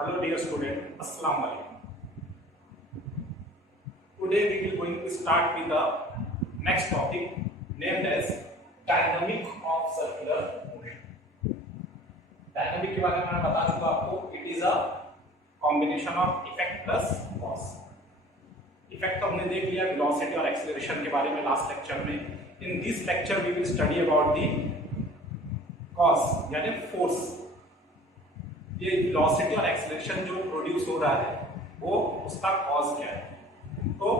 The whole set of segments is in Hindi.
Hello dear student, Assalamu alaikum. Today we will going to start with the next topic named as dynamic of circular motion. Dynamic के बारे में मैं बता चुका आपको. It is a combination of effect plus cause. Effect तो हमने देख लिया velocity और acceleration के बारे में last lecture में. In this lecture we will study about the cause यानी force. ये वेलोसिटी और एक्सेलरेशन जो प्रोड्यूस हो रहा है वो उसका कॉज क्या है. तो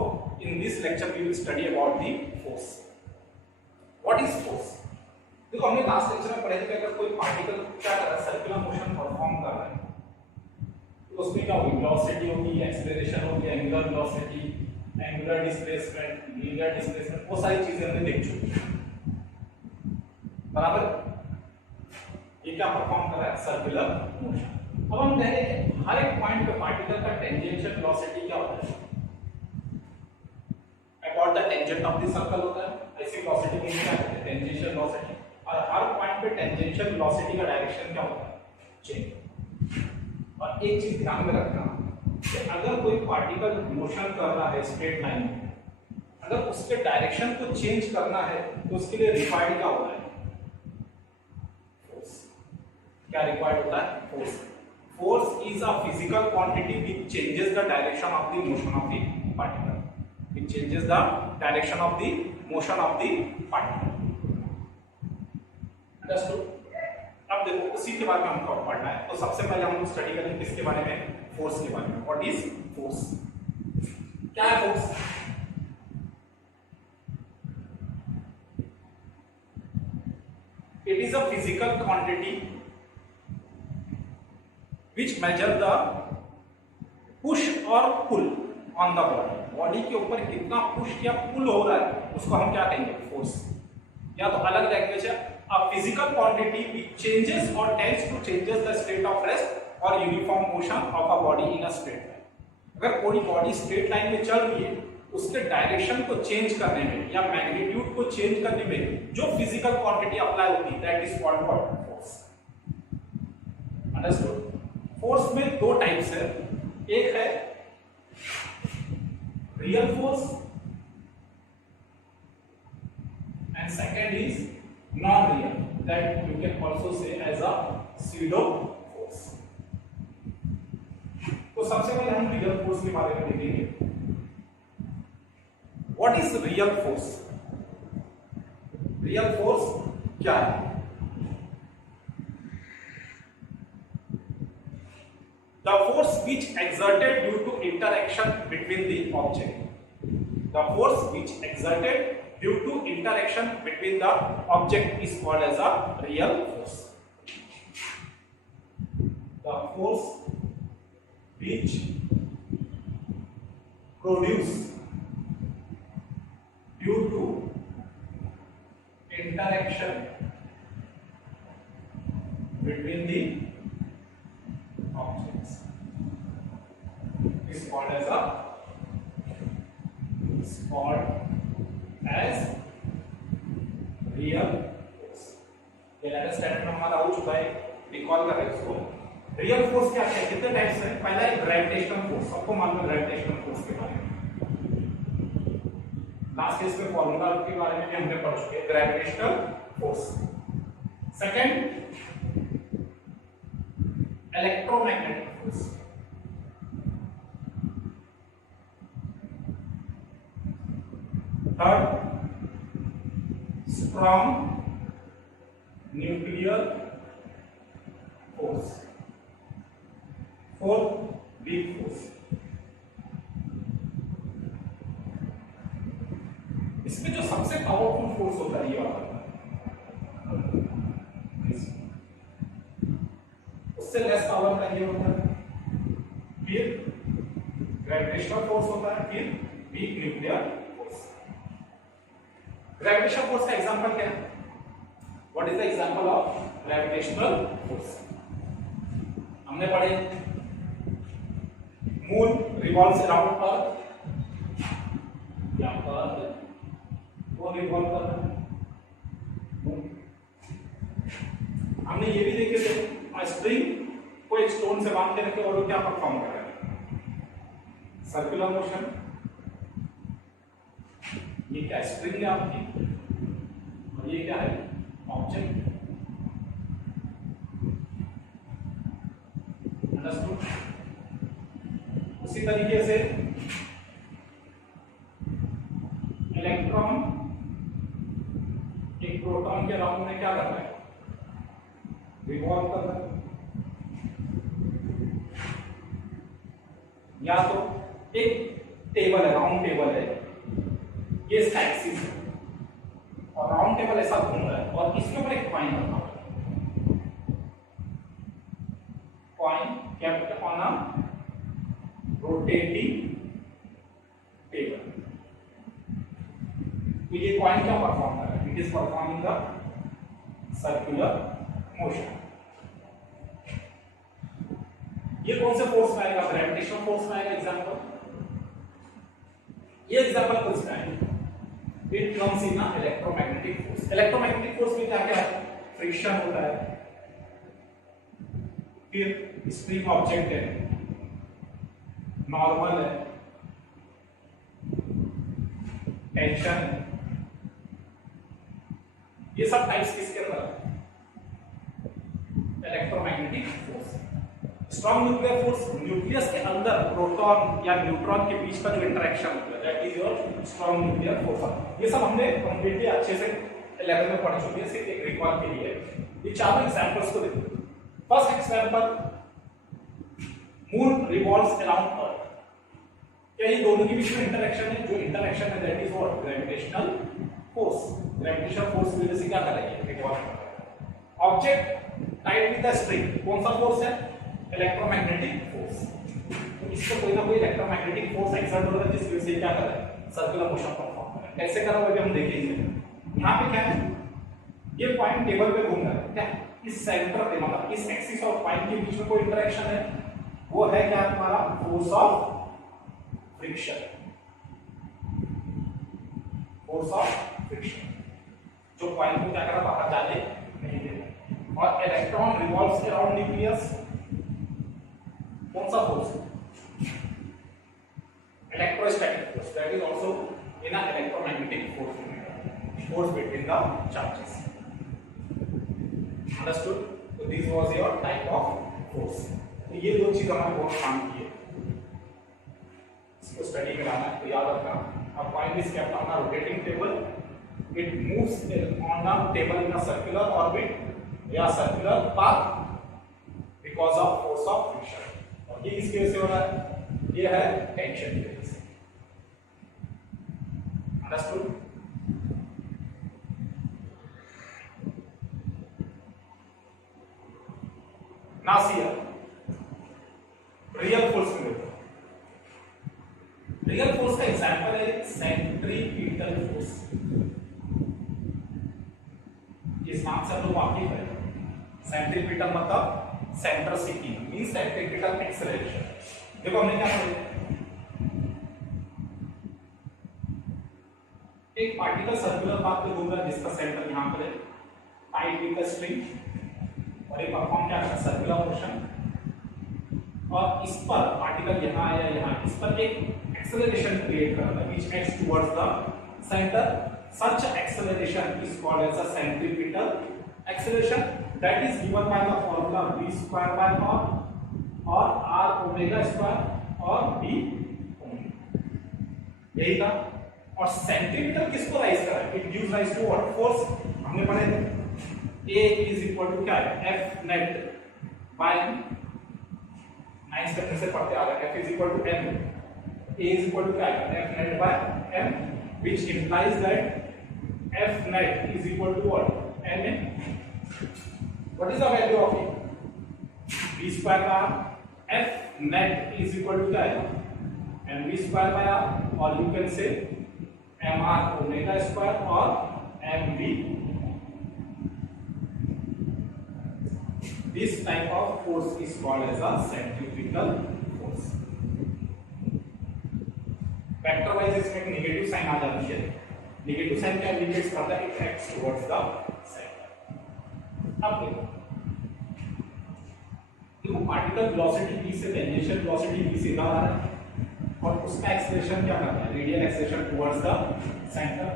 in this lecture we will study about the force. What is force? देखो हमने लास्ट लेक्चर में पढ़ा था कि अगर कोई पार्टिकल क्या कर रहा है, सर्कुलर मोशन परफॉर्म कर रहा है, तो उसमें क्या होगी, वेलोसिटी होगी, एक्सेलरेशन होगी, angular velocity, angular displacement, linear displacement, वो सारी चीजें हमने देख चुकी हैं. बराबर. ये क्या परफॉर्म कर रहा है, सर्कुलर मोशन. अब हम कह रहे हैं कि हर एक पॉइंट पे पार्टिकल का टेंजेंशियल वेलोसिटी क्या होता है, about the tangent of the circle होता है. ऐसी वेलोसिटी को क्या कहते हैं, टेंजेंशियल वेलोसिटी. और हर पॉइंट पे टेंजेंशियल वेलोसिटी का डायरेक्शन क्या होता है, चेंज. और एक चीज ध्यान में रखना कि अगर कोई पार्टिकल मोशन कर रहा है स्ट्रेट लाइन में, अगर उसके डायरेक्शन को चेंज करना है तो उसके लिए रिक्वायर्ड क्या होता है, क्या रिक्वायर्ड होता है, force. Force is a physical quantity which changes the direction of the motion of the particle. Which changes the direction of the motion of the particle. Understood? अब देखो उसी के बारे में हमको पढ़ना है. तो सबसे पहले हम लोग स्टडी करेंगे किसके बारे में, फोर्स के बारे में. What is force? क्या है force? It is a physical quantity which measure the push और pull on the body. Body के ऊपर कितना पुश या पुल हो रहा है उसको हम क्या कहेंगे, फोर्स. या तो अलग लैंग्वेज है, a physical quantity which changes or tends to changes the state of rest or uniform motion of a body in a straight line. अगर कोई बॉडी स्ट्रेट लाइन में चल रही है, उसके डायरेक्शन को चेंज करने में या मैग्नीट्यूड को चेंज करने में जो फिजिकल क्वांटिटी अप्लाई होती है, that is called force. Understood? Force में दो टाइप्स है. एक है real force and second is non real, that you can also say as a pseudo force. तो सबसे पहले हम रियल फोर्स के बारे में देखेंगे. What is real force? Real force क्या है? The force which exerted due to interaction between the object. The force which exerted due to interaction between the object is called as a real force. The force which produced due to interaction between the objects is called as real force. ये लेटेस्ट स्टैंडर्ड में हमारा हो चुका है, रिकॉल कर रहे हैं इसको. रियल फोर्स क्या है, कितने टाइप्स हैं. पहला है ग्रेविटेशनल फोर्स. सबको मालूम है ग्रेविटेशनल फोर्स के बारे में. लास्ट केस में फॉर्मूला के बारे में भी हमने पढ़ चुके हैं, gravitational force. Second electromagnetic force. Third strong nuclear force. Fourth weak force. इसमें जो सबसे पावरफुल फोर्स होता है ये वाला, उससे लेस पावर का ये होता है. फिर ग्रेविटेशनल फोर्स होता है, फिर weak nuclear force. Gravitational force का एग्जांपल क्या है? What is the example of gravitational force? हमने पढ़े मून रिवॉल्व्स अराउंड अर्थ, या अर्थ वो रिवॉल्व कर रहा है. हमने ये भी देखे थे, a string कोई स्टोन से बांध के रखे और वो क्या परफॉर्म कर रहा है, सर्कुलर मोशन। ये क्या स्प्रिंग है आपकी, और ये क्या है ऑब्जेक्ट। अंडरस्टूड। उसी तरीके से इलेक्ट्रॉन एक प्रोटॉन के राउंड में क्या कर रहा है, रिवॉल्व कर रहा है। या तो एक टेबल है, राउंड टेबल है, ये इसका एक्सिस है और राउंड टेबल ऐसा घूम रहा है और इसके ऊपर एक कॉइन रखा हुआ है, coin kept on a rotating table. तो ये कॉइन क्या परफॉर्म कर रहा है, it is performing the circular motion. ये कौन से फोर्स में आएगा, ग्रेविटेशनल फोर्स में आएगा एग्जांपल। ये एग्जांपल कुछ का है, it comes in electromagnetic force. Electromagnetic force में क्या क्या है, फ्रिक्शन होता है, फिर स्प्रिंग ऑब्जेक्ट है, नॉर्मल है, टेंशन है। ये सब टाइप्स किसके अंदर है, electromagnetic force. Strong nuclear force, nucleus के अंदर प्रोटॉन या न्यूट्रॉन के बीच का जो इंटरेक्शन होता है, that is your strong nuclear force. ये सब हमने कंप्लीटली अच्छे से 11 में पढ़ चुके हैं, सिर्फ एक रिकॉल के लिए। ये चारों एग्जांपल्स को देखो। First example, moon revolves around earth. क्या ये दोनों के बीच में इंटरेक्शन है, जो इंटरेक्शन है that is what, gravitational force. Gravitational force की वजह से क्या करेंगे, रिवॉल्व कर रहा है। Object tied with the string, कौन सा फोर्स है, इलेक्ट्रोमैग्नेटिक फोर्स। तो इसको कोई ना कोई इलेक्ट्रोमैग्नेटिक फोर्स एक्सर्ट हो रहा है, जिसकी वजह से क्या कर रहा है, सर्कुलर मोशन परफॉर्म कर रहा है। कैसे कर रहा है हम देखेंगे। यहाँ पे क्या है, ये पॉइंट टेबल पे घूम रहा है, क्या इस सेंटर पे, मतलब इस एक्सिस और पॉइंट के बीच में कोई इंटरेक्शन है, वो है क्या हमारा force of friction. Force of friction जो पॉइंट को क्या कर रहा है, बाहर जाने नहीं दे रहा। और इलेक्ट्रॉन रिवॉल्व्स अराउंड न्यूक्लियस, कौन सा force, electrostatic force, that is also in a electromagnetic force between the charges. Understood. तो this was your type of force. तो ये दो चीज हमारे बहुत काम की है, इसको स्टडी कराना है, तो याद रखना। अब point is kept on a rotating table, it moves on the table in a circular orbit या circular path because of force of friction. और ये किसकी वजह से हो रहा है, ये है टेंशन की वजह से। Understood. Now see real force में देखो। रियल फोर्स का एग्जांपल है सेंट्रीपिटल फोर्स। इस नाम से लोग वाकिफ है। सेंट्रीपिटल मतलब सेंटर से की, मींस सेंट्रीपिटल एक्सेलरेशन। देखो हमने क्या किया, एक पार्टिकल सर्कुलर पाथ पे घूम रहा है जिसका सेंटर यहां पर है, टाइड विद द स्ट्रिंग, और ये परफॉर्म क्या कर रहा है, सर्कुलर मोशन। और इस पर पार्टिकल यहां आया, यहां इस पर एक एक्सेलरेशन क्रिएट कर रहा है which acts towards the centre. Such acceleration is called as a centripetal acceleration, that is given by the formula v square by r और r ओमेगा स्क्वायर और b ओमेगा, यही था। और सेंट्रीपिटल किसको राइज कर रहा है, it gives rise to what force, हमने पढ़े थे A इज इक्वल टू क्या है, F net bye 9th standard से पढ़ते आ रहे हैं, F is equal to M, A is equal to क्या है, F net by M, which implies that F net is equal to what, M A. What is the value of A? V square by R. F net is equal to क्या है, mv square by R, or you can say mr omega square or mv. This type of force is called as a centrifugal force. Vector wise इसमें नेगेटिव साइन आ जाती है, नेगेटिव साइन क्या इंडिकेट्स करता है, it acts towards the centre. अब देखो देखो पार्टिकल वेलोसिटी v से टेंजेंशियल वेलोसिटी v सीधा आ रहा है और उसका एक्सेलरेशन क्या कर रहा है, radial acceleration towards the centre.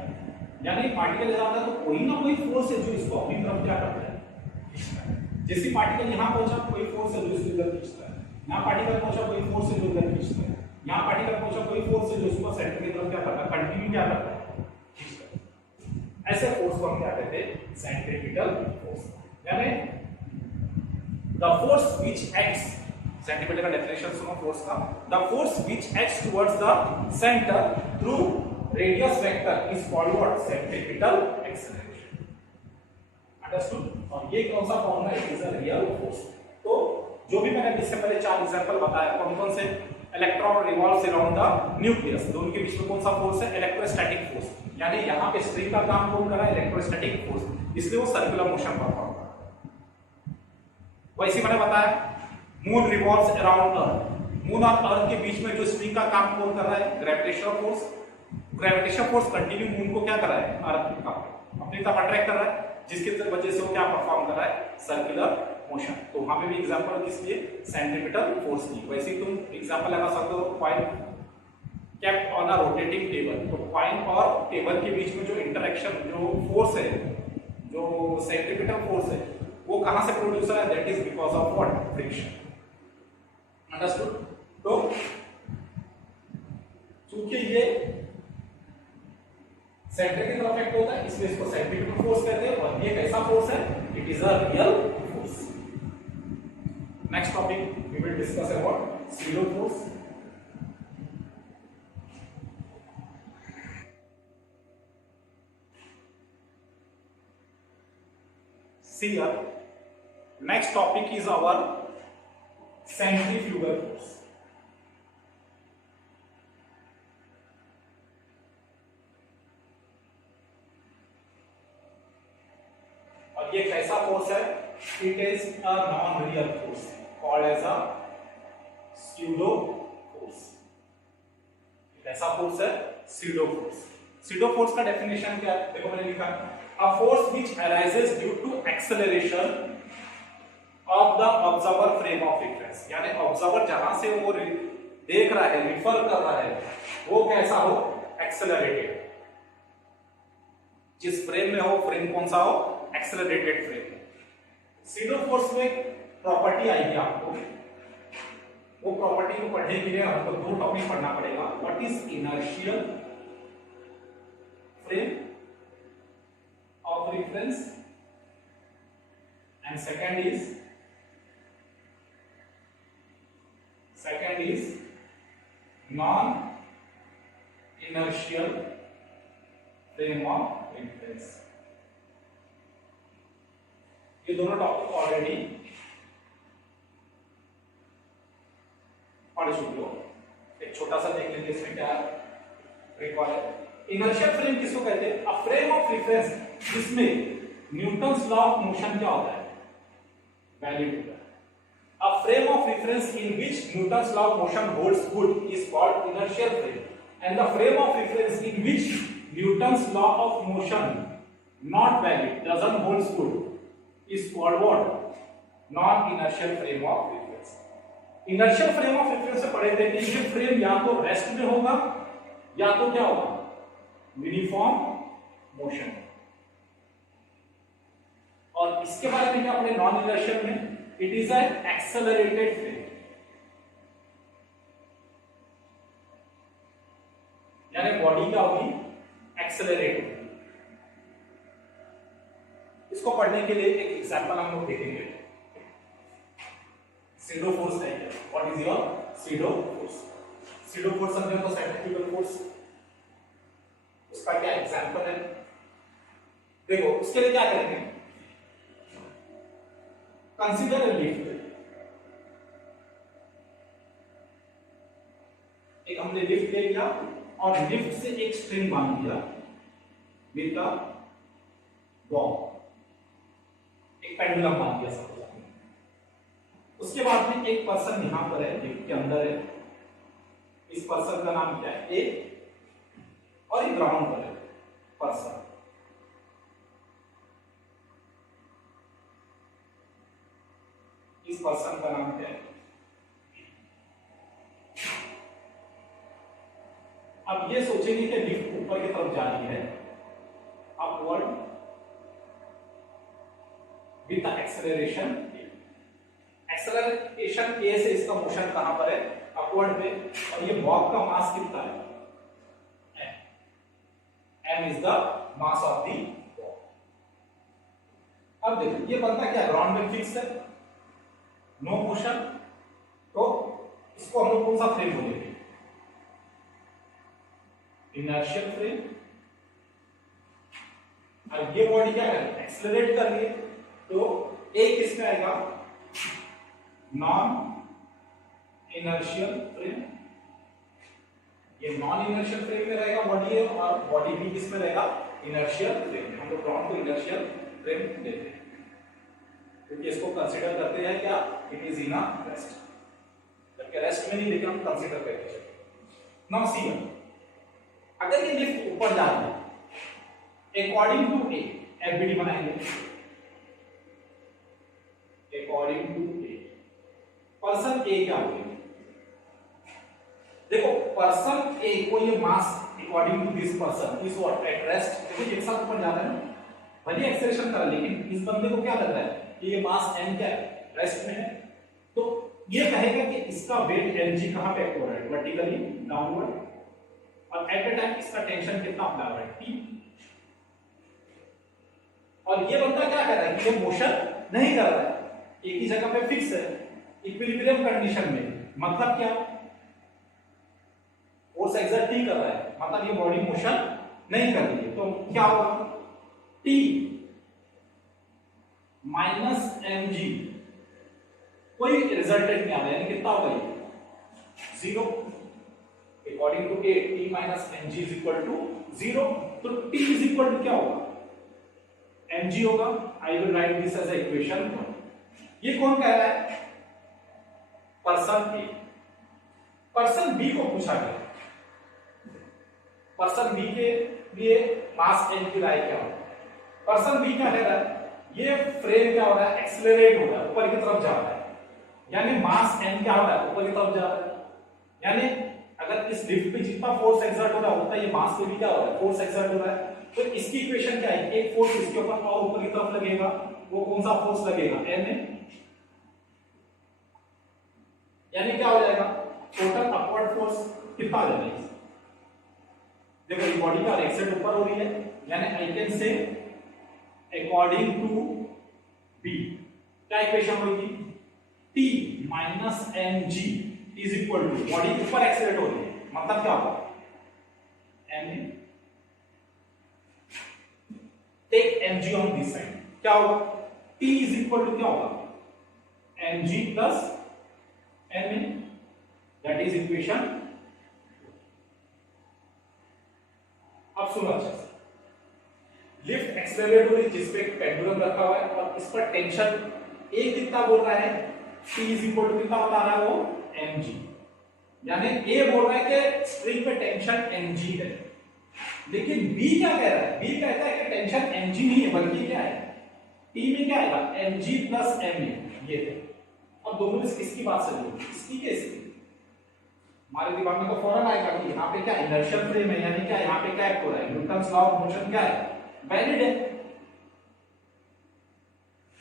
यानी पार्टिकल जा रहा है तो कोई ना कोई फोर्स है जो इसको अपनी तरफ क्या करता है, खींचता है। जैसे पार्टिकल यहां पहुंचा, कोई फोर्स है जो इसको इधर खींचता है, यहां पार्टिकल पहुंचा, कोई फोर्स है जो इधर खींचता है, यहां पार्टिकल पहुंचा, कोई फोर्स है जो इसको सेंटर की तरफ क्या करता है, कंटिन्यू क्या करता है, खींचता है। ऐसे फोर्स को हम क्या कहते हैं, सेंट्रीपिटल फोर्स। यानी the force which acts, centimetre का डेफिनेशन सुनो फोर्स का, the force which acts towards the center through radius vector is called what, centripetal acceleration। Understood. और ये कौन सा फॉर्मूला है, it is a real force. तो जो भी मैंने इससे पहले 4 एग्जांपल बताया, कौन कौन से, electron revolves around the nucleus, दोनों के बीच में कौन सा फोर्स है, इलेक्ट्रोस्टैटिक फोर्स। यानी यहां पे स्ट्रिंग का काम कौन कर रहा है, इलेक्ट्रोस्टैटिक फोर्स, इसलिए वो सर्कुलर मोशन परफॉर्म। वैसे मैंने बताया मून रिवॉल्व्स अराउंड अर्थ, मून और अर्थ के बीच में जो स्ट्रिंग का काम कौन कर रहा है, gravitational force. Gravitational force continue moon को क्या कर रहा है, अर्थ का अपनी तरफ अट्रैक्ट कर रहा है, जिसकी वजह से वो क्या परफॉर्म कर रहा है, सर्कुलर मोशन। तो वहां पे भी एग्जांपल किस लिए, सेंट्रीपिटल फोर्स की। वैसे ही तुम एग्जांपल लगा सकते हो, coin kept on a rotating table, तो कॉइन और टेबल के बीच में जो इंटरेक्शन, जो फोर्स है, जो सेंट्रीपिटल फोर्स है, वो कहां से प्रोड्यूस है, that is because of what, friction. Understood. तो चूंकि ये सेंटर की तरफ एक्ट होता है, इसलिए इसको सेंट्रीपिटल फोर्स कहते हैं, और ये कैसा फोर्स है, it is a real force. Next topic we will discuss about pseudo force. See here, next topic is our centrifugal force। और ये कैसा फोर्स है, it is a non real force called as a pseudo force. कैसा फोर्स है, स्यूडो फोर्स। स्यूडो फोर्स का डेफिनेशन क्या है, देखो मैंने लिखा है, a force which arises due to acceleration of the observer frame of reference। यानी ऑब्जर्वर जहां से वो देख रहा है, रिफर कर रहा है, वो कैसा हो, एक्सेलरेटेड। जिस फ्रेम में हो, फ्रेम कौन सा हो, एक्सेलरेटेड फ्रेम। स्यूडो फोर्स में प्रॉपर्टी आएगी आपको, वो प्रॉपर्टी को पढ़ने के लिए आपको 2 टॉपिक पढ़ना पड़ेगा। What is inertial frame of reference and second is non inertial frame of reference। ये दोनों टॉपिक ऑलरेडी पढ़ चुके हो, एक छोटा सा देख लेते इसमें क्या रिकॉल है। इनर्शियल फ्रेम किसको कहते हैं, अ फ्रेम ऑफ रेफरेंस जिसमें न्यूटन्स लॉ ऑफ मोशन क्या होता है, वैलिड होता है। A frame of reference in which Newton's law of motion holds good is called inertial frame and the frame of reference in which Newton's law of motion not valid doesn't holds good is called what, non inertial frame of reference. Inertial frame of reference से पढ़े थे कि ये फ्रेम या तो रेस्ट में होगा या तो क्या होगा, यूनिफॉर्म मोशन। और इसके बारे में क्या पढ़े नॉन इनर्शियल में, it is an accelerated frame. यानी बॉडी क्या होगी, एक्सेलरेट होगी। इसको पढ़ने के लिए एक एग्जांपल हम लोग देखेंगे। स्यूडो फोर्स है, what is your pseudo force. Pseudo force समझे तो सेंट्रीफ्यूगल फोर्स, उसका क्या एग्जांपल है, देखो उसके लिए क्या करेंगे, कंसीडर अ लिफ्ट। एक हमने लिफ्ट ले लिया और लिफ्ट से एक स्ट्रिंग बांध दिया विद द बॉल, एक पेंडुलम बांध दिया सब। उसके बाद में एक पर्सन यहां पर है, लिफ्ट के अंदर है, इस पर्सन का नाम क्या है, ए, और ये ग्राउंड पर है पर्सन। इस पर्सन का नाम है। अब ये सोचेंगे कि लिफ्ट ऊपर की तरफ जा रही है, अपवर्ड विद एक्सेलरेशन। एक्सेलरेशन ए से इसका मोशन कहां पर है, अपवर्ड पे, और ये बॉब का मास कितना है, m is the mass of the Bob. अब देखो ये बनता क्या, ग्राउंड में फिक्स है, नो मोशन, तो इसको हम लोग कौन सा फ्रेम बोलेंगे, इनर्शियल फ्रेम। और ये बॉडी क्या कर एक्सेलरेट कर रही है, तो एक किसमें आएगा, नॉन इनर्शियल फ्रेम। ये नॉन इनर्शियल फ्रेम में रहेगा बॉडी है, और बॉडी भी किसमें रहेगा, इनर्शियल फ्रेम में। हम लोग ग्राउंड को इनर्शियल फ्रेम देते हैं क्योंकि इसको कंसीडर करते हैं क्या, it is in a rest, जबकि रेस्ट में नहीं, लेकिन हम कंसीडर करते हैं। नाउ सी, अगर ये लिफ्ट ऊपर जा रही है, अकॉर्डिंग टू ए, एफबीडी बनाएंगे, according to A, person A क्या होगी, देखो पर्सन ए को ये mass according to this person is what, at rest, देखो एक साथ ऊपर जा रहा है, भले एक्सेलरेशन कर, लेकिन इस बंदे को क्या लग रहा है कि ये मास m क्या है, रेस्ट में है, तो ये कहेगा कि इसका वेट mg कहां पे एक्ट हो रहा है, वर्टिकली डाउनवर्ड, और एट द टाइम इसका टेंशन कितना अप्लाई हो रहा है, T। और ये बंदा क्या कर रहा है कि ये मोशन नहीं कर रहा है, एक ही जगह पे फिक्स है, इक्विलिब्रियम कंडीशन में, मतलब क्या, फोर्स एक्सर्ट नहीं कर रहा है, मतलब ये बॉडी मोशन नहीं कर रही है, तो क्या होगा, T माइनस mg, कोई रिजल्टेंट नहीं आ रहा है, यानी कितना होगा ये, zero, according to a, T minus mg is equal to zero, तो T इज इक्वल टू क्या होगा, mg होगा। I will write this as equation 1। ये कौन कह रहा है, पर्सन ए। पर्सन बी को पूछा गया, पर्सन बी के लिए मास m की राय क्या होगा, पर्सन बी क्या कह रहा है, ये फ्रेम क्या हो रहा है, एक्सेलरेट हो रहा है, ऊपर की तरफ जा रहा है, यानी मास m क्या हो रहा है, ऊपर की तरफ जा रहा है, यानी अगर इस लिफ्ट पे जितना फोर्स एक्सर्ट हो रहा है उतना ये मास पे भी क्या हो रहा है, फोर्स एक्सर्ट हो रहा है, तो इसकी इक्वेशन क्या है, एक फोर्स इसके ऊपर और ऊपर की तरफ लगेगा, वो कौन सा फोर्स लगेगा, ma, यानी क्या हो जाएगा, टोटल अपवर्ड फोर्स कितना आ जाएगा, देखो ये बॉडी का एक्सेलरेट ऊपर हो रही है, यानी I can say according to B क्या इक्वेशन होगी, T minus mg is equal to, body ऊपर एक्सेलरेट हो रही है, मतलब क्या होगा, ma, take mg on this side, क्या होगा, T इज इक्वल टू क्या होगा, mg plus ma, that is equation. अब सुनो अच्छे से, लिफ्ट एक्सेलरेट हो रही है जिसपे पेंडुलम रखा हुआ है, और इस पर टेंशन ए कितना बोल रहा है, T इज इक्वल टू कितना बता रहा है वो, mg, यानी ए बोल रहा है कि स्प्रिंग पे टेंशन mg है, लेकिन B क्या कह रहा है, B कहता है कि टेंशन mg नहीं है, बल्कि क्या है, T में क्या आएगा, mg प्लस ma, ये है। अब दोनों में किसकी बात सही होगी, इसकी के इसकी, हमारे दिमाग में तो फौरन आएगा कि यहाँ पे क्या इनर्शियल फ्रेम है, यानी क्या यहाँ पे क्या एक्ट हो रहा है, न्यूटन्स लॉ ऑफ मोशन क्या है, वैलिड है,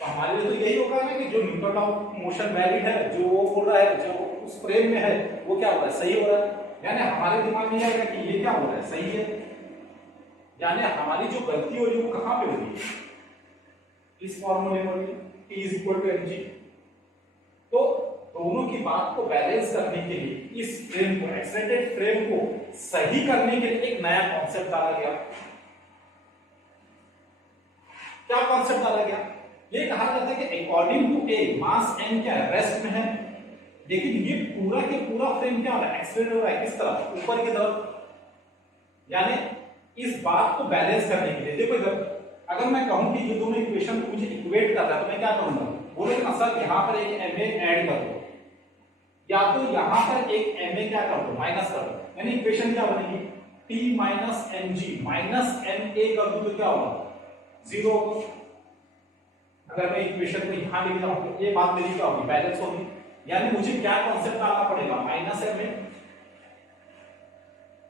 तो हमारे लिए तो यही होगा ना कि जो Newton law of motion valid है, जो वो बोल रहा है, जो उस फ्रेम में है वो क्या हो रहा है, सही हो रहा है, यानी हमारे दिमाग में आएगा कि ये क्या हो रहा है, सही है, यानी हमारी जो गलती हो रही है वो कहां पे हो रही है, इस फॉर्मूले में हो रही है, T is equal to mg। तो दोनों की बात को बैलेंस करने के लिए इस फ्रेम को, एक्सेलरेटेड फ्रेम को सही करने के लिए एक नया कॉन्सेप्ट डाला गया। क्या कॉन्सेप्ट डाला गया, ये कहा जाता है कि according to a mass m क्या है, रेस्ट में है, लेकिन ये पूरा के पूरा फ्रेम क्या हो रहा है, एक्सेलरेट हो रहा है, किस तरफ, ऊपर की तरफ, यानी इस बात को बैलेंस करने के लिए देखो इधर, अगर मैं कहूं कि ये दोनों इक्वेशन को मुझे इक्वेट करना है, तो मैं क्या करूंगा, बोलोगे ना सर यहां पर एक ma ऐड कर दो, या तो यहां पर एक ma क्या कर दो, माइनस कर दो, यानी इक्वेशन क्या बनेगी, T minus mg minus ma कर दो तो क्या होगा, जीरो होगा, अगर मैं इक्वेशन को यहां लिख रहा हूं तो ये बात मेरी क्या होगी, बैलेंस होगी। यानी मुझे क्या कॉन्सेप्ट डालना पड़ेगा, माइनस एम ए।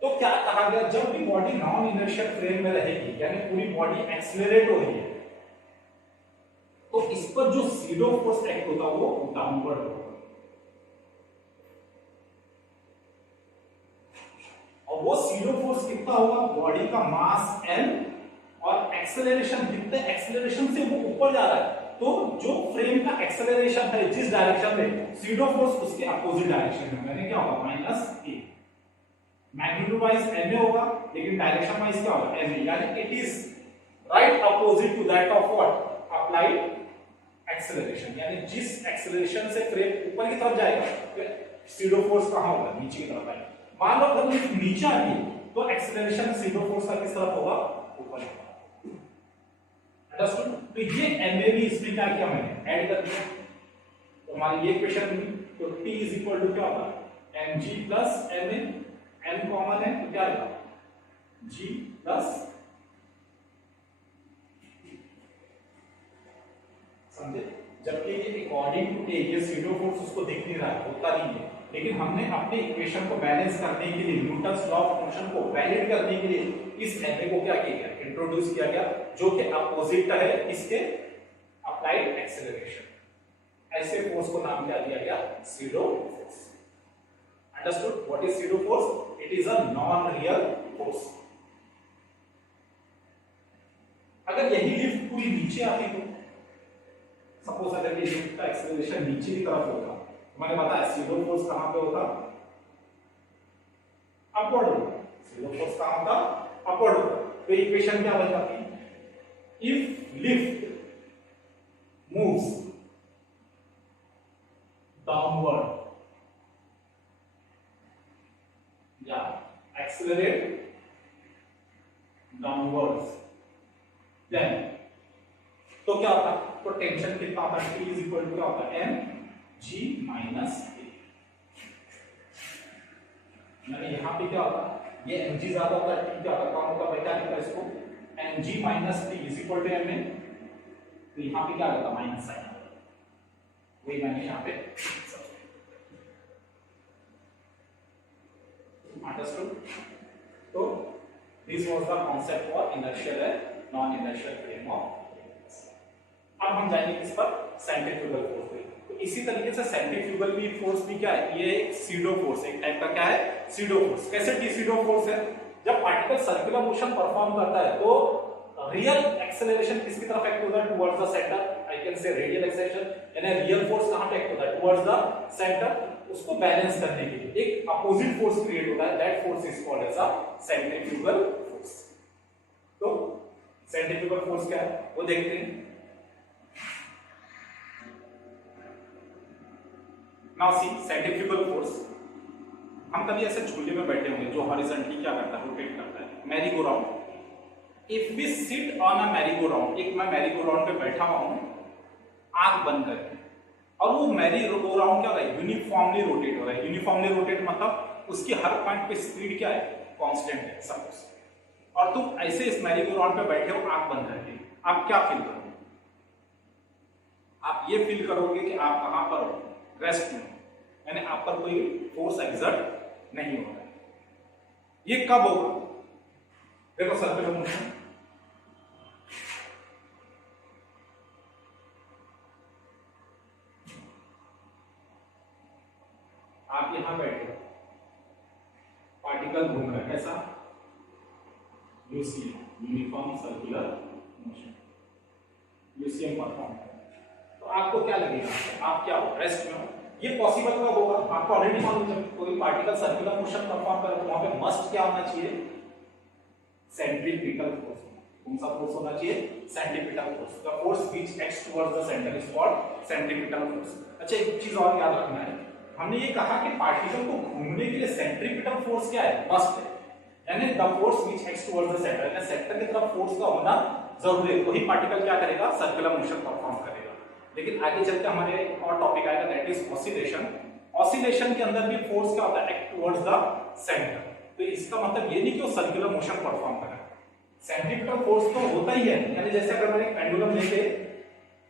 तो क्या कहा गया, जब भी बॉडी नॉन इनर्शियल फ्रेम में रहेगी, यानी पूरी बॉडी एक्सेलरेट हो रही है, तो इस पर जो सीडो फोर्स एक्ट होता है वो डाउनवर्ड होगा। और वो सीडो फोर्स कितना होगा, बॉडी का मास m और एक्सेलरेशन कितने एक्सेलरेशन से वो ऊपर जा रहा है, तो जो फ्रेम का एक्सेलरेशन है जिस डायरेक्शन में, सीडो फोर्स उसके अपोजिट डायरेक्शन में, यानी क्या होगा, minus a. Magnitude wise ma होगा, लेकिन डायरेक्शन वाइज क्या होगा, ma, यानी it is right opposite to that of what, applied acceleration. यानी जिस एक्सेलरेशन से फ्रेम ऊपर की तरफ जाएगा, तो सीडो फोर्स कहां होगा, नीचे की तरफ आएगा। मान लो अगर नीचे आ गई तो एक्सेलरेशन सीडो फोर्स का किस तरफ होगा, ऊपर होगा। अंडरस्टूड। तो ये ma भी इसमें क्या किया मैंने, ऐड कर दिया। तो हमारी ये इक्वेशन हुई, तो t इज इक्वल टू क्या होगा, mg plus ma, m common है तो क्या होगा, g प्लस, समझे। जबकि ये अकॉर्डिंग टू ए, ये सीडो फोर्स उसको दिख नहीं रहा है, होता नहीं है, लेकिन हमने अपने इक्वेशन को बैलेंस करने के लिए, न्यूटन्स लॉ ऑफ मोशन को वैलिड करने के लिए इस ma को क्या किया गया, इंट्रोड्यूस किया गया, जो कि अपोजिट है इसके अप्लाइड एक्सेलरेशन। ऐसे फोर्स को नाम क्या दिया गया, SIDO force. Understood. What is SIDO force, it is a non real force. अगर यही लिफ्ट पूरी नीचे आती तो, सपोज अगर ये लिफ्ट का एक्सेलरेशन नीचे की तरफ होता, मैंने बताया सीडो फोर्स कहां पे होता, अपवर्ड होता। सीडो फोर्स कहां होता, अपवर्ड होता। तो इक्वेशन क्या बन जाती, इफ लिफ्ट मूव्स डाउनवर्ड या एक्सेलरेट डाउनवर्ड्स, देन तो क्या होता, तो टेंशन कितना होता है, T इज इक्वल टू क्या होता है, m g माइनस a। यानी यहां पे क्या होता, ये mg ज्यादा होता है, t क्या होता, कम होता है, क्या लिखा इसको, mg minus t is equal to ma। तो यहां पे क्या होता, माइनस साइन, वही मैंने यहां पे अंडरस्टूड। तो this was the concept for inertial and non inertial frame of. अब हम जाएंगे किस पर, सेंट्रीफ्यूगल फोर्स पे। तो इसी तरीके से सेंट्रीफ्यूगल भी फोर्स भी क्या है, ये एक सीडो फोर्स, एक टाइप का क्या है, सीडो फोर्स। कैसे टी सीडो फोर्स है, जब पार्टिकल सर्कुलर मोशन परफॉर्म करता है तो रियल एक्सेलरेशन किसकी तरफ एक्ट होता है, towards the centre, I can say radial acceleration, यानी रियल फोर्स कहां पे एक्ट होता है, टुवर्ड्स द सेंटर। उसको बैलेंस करने के लिए एक अपोजिट फोर्स क्रिएट होता है, that force is called as a centrifugal force. तो सेंट्रीफ्यूगल फोर्स क्या है वो देखते हैं। नाउ सी सेंट्रीफ्यूगल फोर्स, हम कभी ऐसे झूले में बैठे होंगे जो हॉरिजॉन्टली क्या करता है, रोटेट करता है, merry go round. If we sit on a merry go round, एक मैं मैरी गो राउंड पे बैठा हुआ हूं आंख बंद करके, और वो मैरी गो राउंड क्या हो रहा है, यूनिफॉर्मली रोटेट हो रहा है। यूनिफॉर्मली रोटेट मतलब उसकी हर पॉइंट पे स्पीड क्या है, कांस्टेंट है सपोज, और तुम ऐसे इस मैरी गो राउंड पे बैठे हो आंख बंद करके, आप क्या फील करोगे, आप ये फील करोगे कि आप कहां पर हो, रेस्ट में, यानी आप पर कोई फोर्स एक्सर्ट नहीं हो रहा है। ये कब होगा, देखो सर्कुलर मोशन, आप यहां बैठे हो, पार्टिकल घूम रहा है, कैसा, UCM, uniform circular motion, UCM perform कर, तो आपको क्या लगेगा, आप क्या हो, रेस्ट में हो। ये पॉसिबल कब होगा, आपको ऑलरेडी मालूम है, जब कोई पार्टिकल सर्कुलर मोशन परफॉर्म करे तो वहां पे मस्ट क्या होना चाहिए, सेंट्रीपिटल फोर्स। कौन सा फोर्स होना चाहिए, centripetal force. The force which acts towards the centre is called centripetal force. अच्छा एक चीज और याद रखना है, हमने ये कहा कि पार्टिकल को घूमने के लिए सेंट्रीपिटल फोर्स क्या है, मस्ट है, यानी the force which acts towards the centre, यानी सेंटर की तरफ फोर्स का होना जरूरी है, तो ही पार्टिकल क्या करेगा, सर्कुलर मोशन परफॉर्म करेगा। लेकिन आगे चलते हमारे एक और टॉपिक आएगा, दैट इज ऑसिलेशन। ऑसिलेशन के अंदर भी फोर्स क्या होता है, एक्ट टुवर्ड्स द सेंटर। तो इसका मतलब ये नहीं कि वो सर्कुलर मोशन परफॉर्म कर रहा है, सेंट्रीपिटल फोर्स तो होता ही है, यानी जैसे अगर मैंने एक पेंडुलम लेके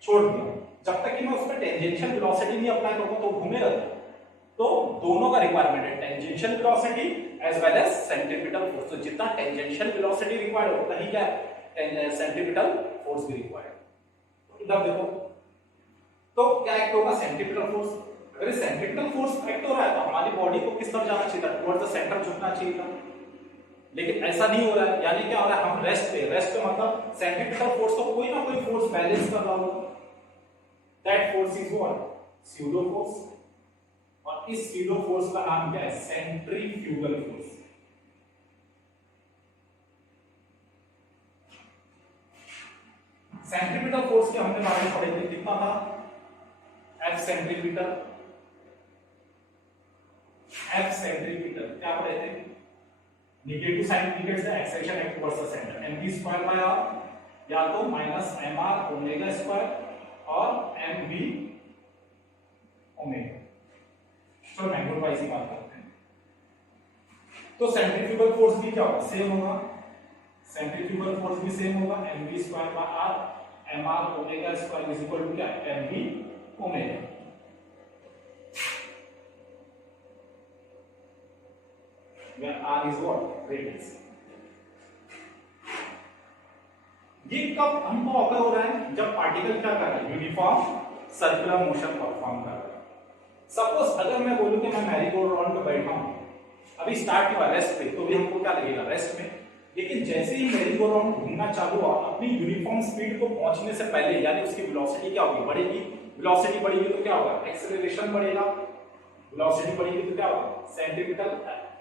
छोड़ दिया, जब तक कि मैं उसमें टेंजेंशियल वेलोसिटी नहीं अप्लाई करूंगा तो घूमे रहता है। तो दोनों का रिक्वायरमेंट है, tangential velocity as well as centripetal force. तो जितना टेंजेंशियल वेलोसिटी रिक्वायर्ड होता ही क्या सेंट्रीपिटल फोर्स भी रिक्वायर्ड। इधर देखो तो क्या एक्ट होगा, सेंट्रीपिटल फोर्स। अगर सेंट्रीपिटल फोर्स एक्ट हो रहा है तो हमारी बॉडी को किस तरफ जाना चाहिए था, टुवर्ड्स द सेंटर झुकना चाहिए था, लेकिन ऐसा नहीं हो रहा है। यानी क्या हो रहा है, हम रेस्ट पे मतलब सेंट्रीपिटल फोर्स तो कोई ना कोई फोर्स बैलेंस कर रहा होगा, that force is what, pseudo force. और इस स्यूडो फोर्स का नाम क्या है, सेंट्रीफ्यूगल फोर्स। सेंट्रीपिटल फोर्स के हमने बारे में पढ़े थे, कितना था, एफ सेंट्रीपिटल, एफ सेंट्रीपिटल क्या पढ़े थे, negative sign indicates the acceleration at towards the centre, mv square by r, या तो माइनस mr ओमेगा स्क्वायर और mv ओमेगा। चलो मैग्नीट्यूड वाइज ही बात करते हैं। तो सेंट्रीफ्यूगल फोर्स भी क्या होगा, सेम होगा, सेंट्रीफ्यूगल फोर्स भी सेम होगा, mv square by r, mr omega square is equal to क्या, mv omega. where r is what, radius। ये कब हमको ऑकर हो रहा है, जब पार्टिकल क्या कर रहा है, यूनिफॉर्म सर्कुलर मोशन परफॉर्म कर रहा है। सपोज अगर मैं बोलूं कि मैं मैरीगोल्ड राउंड में बैठा हूं, अभी स्टार्ट हुआ रेस्ट पे, तो भी हमको क्या लगेगा, रेस्ट में। लेकिन जैसे ही मैरीगोल्ड राउंड घूमना चालू हुआ, अपनी यूनिफॉर्म स्पीड को पहुंचने से पहले, यानी उसकी वेलोसिटी क्या होगी, बढ़ेगी। वेलोसिटी बढ़ेगी तो क्या होगा, एक्सेलरेशन बढ़ेगा। वेलोसिटी बढ़ेगी तो क्या होगा, सेंट्रीपिटल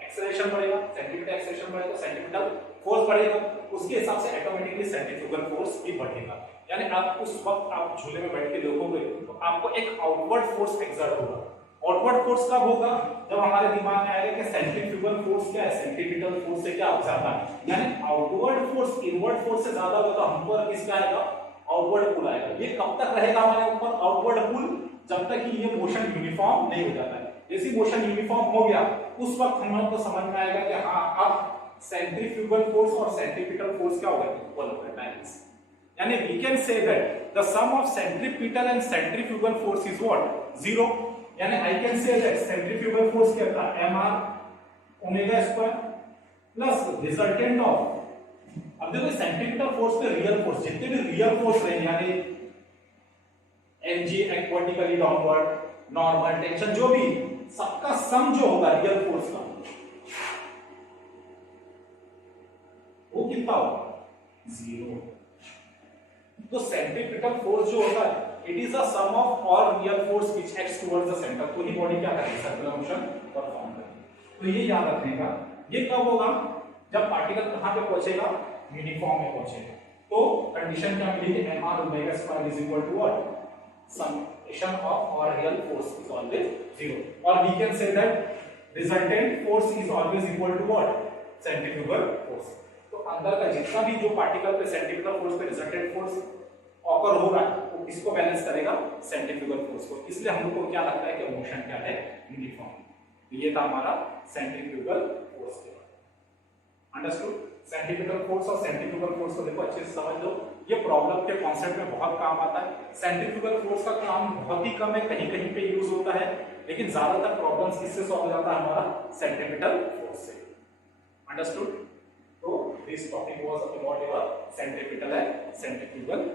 एक्सेलरेशन बढ़ेगा, सेंट्रीपिटल एक्सेलरेशन बढ़ेगा, सेंट्रीपिटल फोर्स बढ़ेगा, उसके हिसाब से ऑटोमेटिकली सेंट्रीफ्यूगल फोर्स भी बढ़ेगा। यानी आप उस वक्त आप झूले में बैठ के देखोगे तो आपको एक आउटवर्ड फोर्स एक्सर्ट होगा। आउटवर्ड फोर्स कब होगा, जब हमारे दिमाग में आएगा कि सेंट्रीफ्यूगल फोर्स क्या है, सेंट्रीपिटल फोर्स से क्या ज्यादा है, यानी आउटवर्ड फोर्स इनवर्ड फोर्स से ज्यादा होगा तो हम पर किसका आएगा, आउटवर्ड पुल आएगा। ये कब तक रहेगा हमारे ऊपर आउटवर्ड पुल, जब तक कि ये मोशन यूनिफॉर्म नहीं हो जाता है। जैसे मोशन यूनिफॉर्म हो गया उस वक्त हम लोग को समझ में आएगा कि हाँ अब सेंट्रीफ्यूगल फोर्स और सेंट्रीपिटल फोर्स क्या होगा, इक्वल हो गया, बैलेंस। यानी we can say that the sum of centripetal and centrifugal force is what, zero. यानी I can say that centrifugal force क्या था, mr omega square plus resultant of, अब देखो सेंट्रीपिटल फोर्स पे रियल फोर्स, जितने भी रियल फोर्स रहे यानी mg vertically downward, normal tension, जो भी सबका सम जो होगा रियल फोर्स का वो कितना होगा, जीरो। तो सेंट्रीपिटल फोर्स जो होता है it is a sum of all real force which acts towards the centre. तो ही बॉडी क्या करेगी, सर्कुलर मोशन परफॉर्म करेगी। तो ये याद रखने का, ये कब होगा, जब पार्टिकल कहां पे पहुंचेगा, यूनिफॉर्म में पहुंचेगा। तो कंडीशन क्या मिलेगी, mr omega square is equal to what, summation of all real force is always zero, or we can say that resultant force is always equal to what, centrifugal force। तो अंदर का जितना भी जो पार्टिकल पे सेंट्रीफ्यूगल फोर्स पे रिजल्टेंट फोर्स ऑकर हो रहा है वो किसको बैलेंस करेगा, सेंट्रीफ्यूगल फोर्स को। इसलिए हम लोग को क्या लगता है कि मोशन क्या है, यूनिफॉर्म। ये था हमारा सेंट्रीफ्यूगल फोर्स के बारे में। अंडरस्टूड। सेंट्रीफ्यूगल फोर्स और सेंट्रीफ्यूगल फोर्स को देखो अच्छे से समझ लो, ये प्रॉब्लम के कॉन्सेप्ट में बहुत काम आता है। सेंट्रीफ्यूगल फोर्स का काम बहुत ही कम है, कहीं कहीं पे यूज होता है, लेकिन ज्यादातर प्रॉब्लम्स किससे सॉल्व हो जाता है, हमारा सेंट्रीपिटल फोर्स से। अंडरस्टूड। तो this topic was about your centripetal and centrifugal